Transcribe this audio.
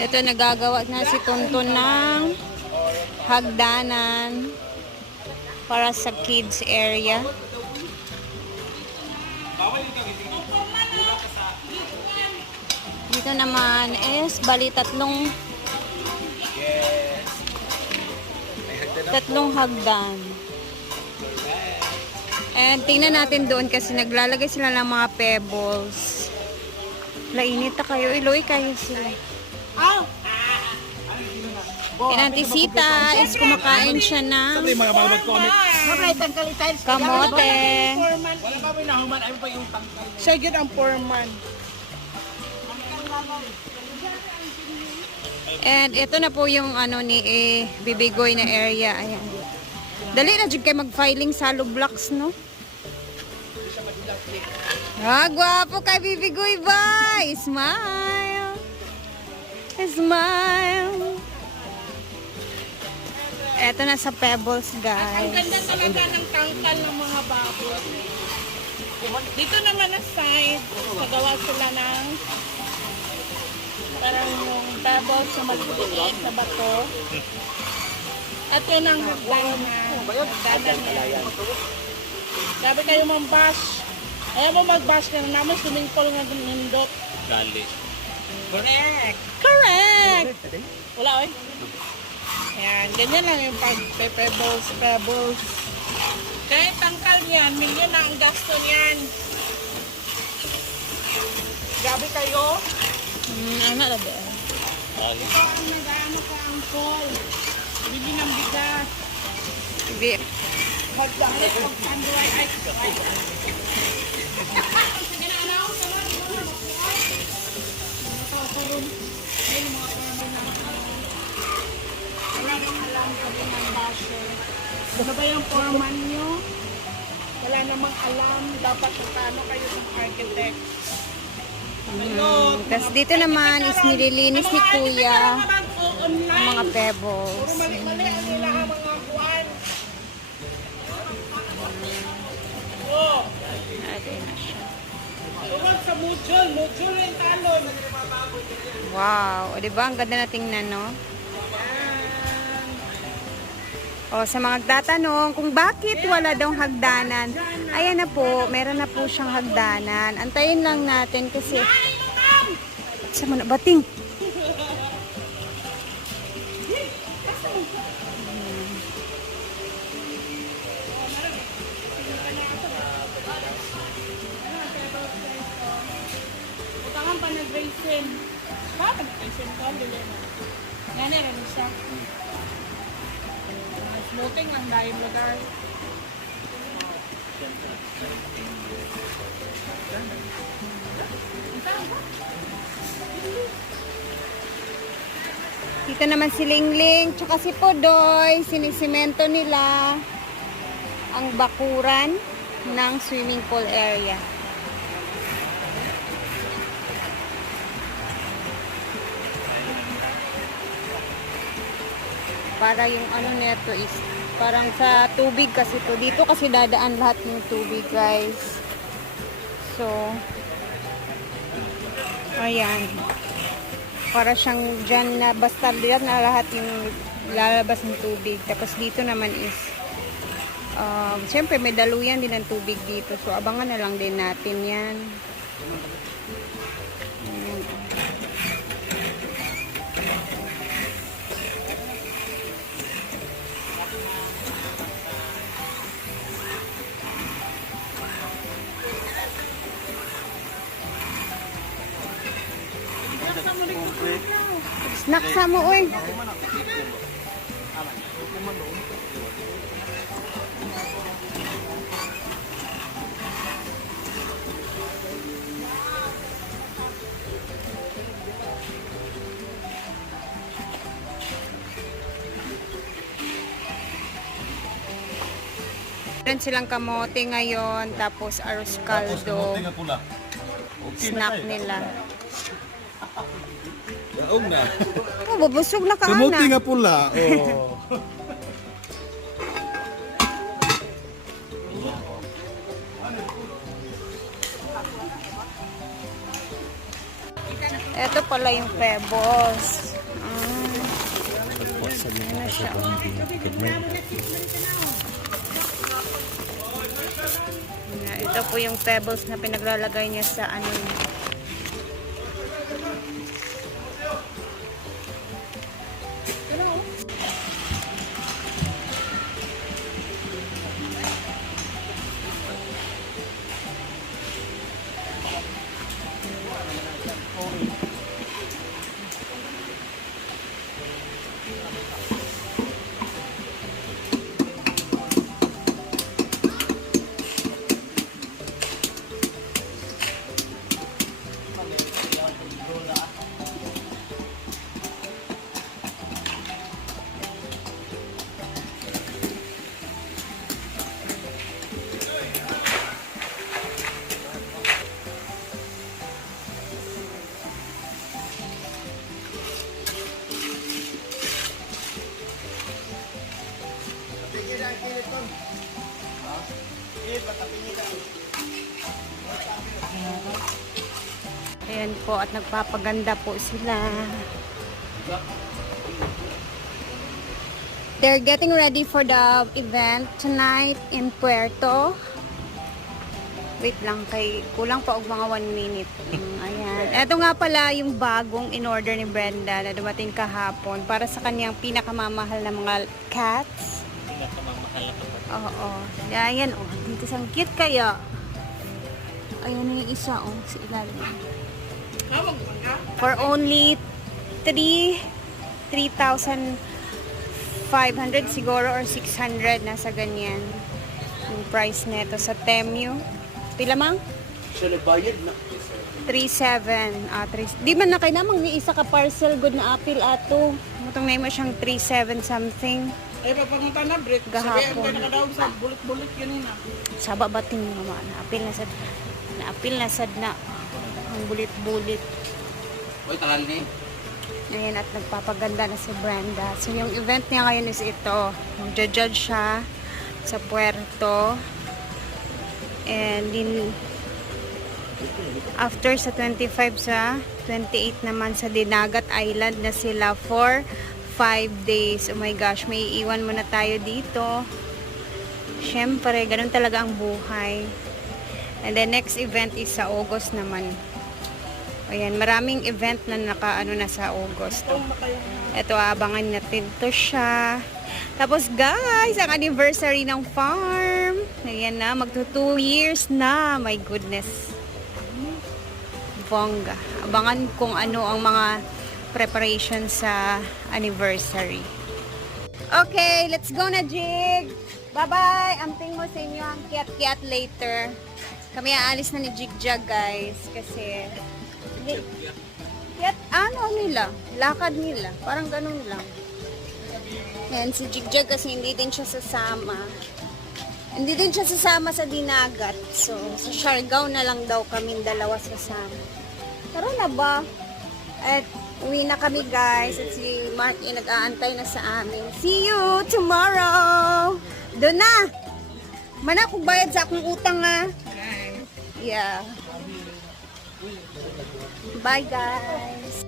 Ito, nagagawa na si Tonton ng hagdanan para sa kids area. Dito naman is bali tatlong hagdan. And tingnan natin doon kasi naglalagay sila ng mga pebbles. Lainit na kayo. Iloy kayo sila. And Sita is kumakain siya ng kamote. Siya yun ang foreman. And ito na po yung ano ni Bibigoy na area. Ayan. Dali na dyan kayo mag-filing sa blocks, no? Ah, gwapo kay Bibigoy ba? Smile. Smile. Eto na sa Pebbles, guys. Ang ganda talaga ng tangkal ng mga baboy. Dito naman na side, nagawa sila ng parang yung pebbles na maliliit na bato. At yun ang hagdan nila. Sabi kayo mambash. Ayaw mo mag-bash ka na naman, swimming pool nga nindot. Gali. Correct! Wala oy. Ayan, ganyan lang yung pebbles. Kahit tangkal niyan, milyon na ang gasto niyan. Gabi kayo. Ano na ba? Gali. Ito ang nag-ano ka ang call. Bili ng bigas. Magdahit ng panduay. Ay. Sige na, ano? Wala nang alam sabi ng basher. Ano ba yung foreman nyo? Wala namang alam. Dapat magkano kayo sa architect. Tapos dito naman is nililinis ni Kuya ang mga pebbles. Mali-mali ang nila ang mga kuwan. Oh, Ayan na siya. tungkol sa mudjol na yung talon. Wow. O, diba? Ang ganda na tingnan, no? O, sa mga nagtatanong kung bakit wala daw hagdanan, ayan na po, meron na po siyang hagdanan. Antayin lang natin kasi... Saan mo na? Bating! Utangan pa nag-racing. Ha? Nag-racing ko? Nga na rin siya. Smoothing ang dahil lugar. Dito naman si Lingling, tsaka si Podoy, sinisimento nila ang bakuran ng swimming pool area. Para yung ano neto is parang sa tubig kasi to. Dito kasi dadaan lahat ng tubig, guys. So, ayan. Para siyang dyan na basta dyan na lahat yung lalabas ng tubig. Tapos dito naman is siyempre may daluyan din ng tubig dito. So, abangan na lang din natin yan. Ayan. Snack sa mo, oy. Meron silang kamote ngayon, tapos arroz caldo. Snack nila. Daog na. Oh, bubusog na ka Kamuti na. nga pula. Oh. Ito pala yung pebbles. siya. Ito po yung pebbles na pinaglalagay niya sa ano niya. Ayan po, at nagpapaganda po sila. They're getting ready for the event tonight in Puerto. Wait lang, kulang pa og mga 1 minute. Ayan. Ito nga pala yung bagong in-order ni Brenda na dumating kahapon para sa kanyang pinakamamahal na mga cats. Pinakamamahal na kapatid. Oo. Ayan, oh. Dito sang cute kaya. Ayan yung isa, oh. Si ilalim. For only 3,500 siguro or 600, nasa ganyan yung price neto sa Temu. Pila mang? Siya nagbayad na. 3,700. Di man na kayo namang ni isa ka parcel good na apple ato. Mutong na mo siyang 3,700 something. Eh, pagpunta na, Brit. Gahapon. Sabihan ka nakadaog sa bulit-bulit yun na. Saba bating mga na apple na sad. Na apple na sad na. Ang bulit-bulit. Uy, tagal ni. Ayan, at nagpapaganda na si Brenda. So, yung event niya ngayon is ito. Mag-judge siya sa Puerto. And din after sa 25 sa 28 naman sa Dinagat Island na sila for 5 days. Oh my gosh, may iwan muna tayo dito. Syempre, ganun talaga ang buhay. And the next event is sa August naman. Ayan, maraming event na nakaano na sa August. Ito, abangan natin to siya. Tapos guys, ang anniversary ng farm. Ayan na, magto 2 years na. My goodness. Bongga. Abangan kung ano ang mga preparations sa anniversary. Okay, let's go na, Jig. Bye-bye. Amping mo sa inyo ang kiat-kiat later. Kami aalis na ni Jigjag, guys. Kasi kiat, ano nila? Lakad nila. Parang ganun lang. Yan, si Jigjag kasi hindi din siya sasama. Hindi din siya sasama sa Dinagat. So, sa Siargao na lang daw kaming dalawa sasama. Tara na ba? At uwi na kami, guys. At si Marky nag-aantay na sa amin. See you tomorrow! Doon na! Mana, kung bayad sa akong utang, ha? Yeah. Bye, guys!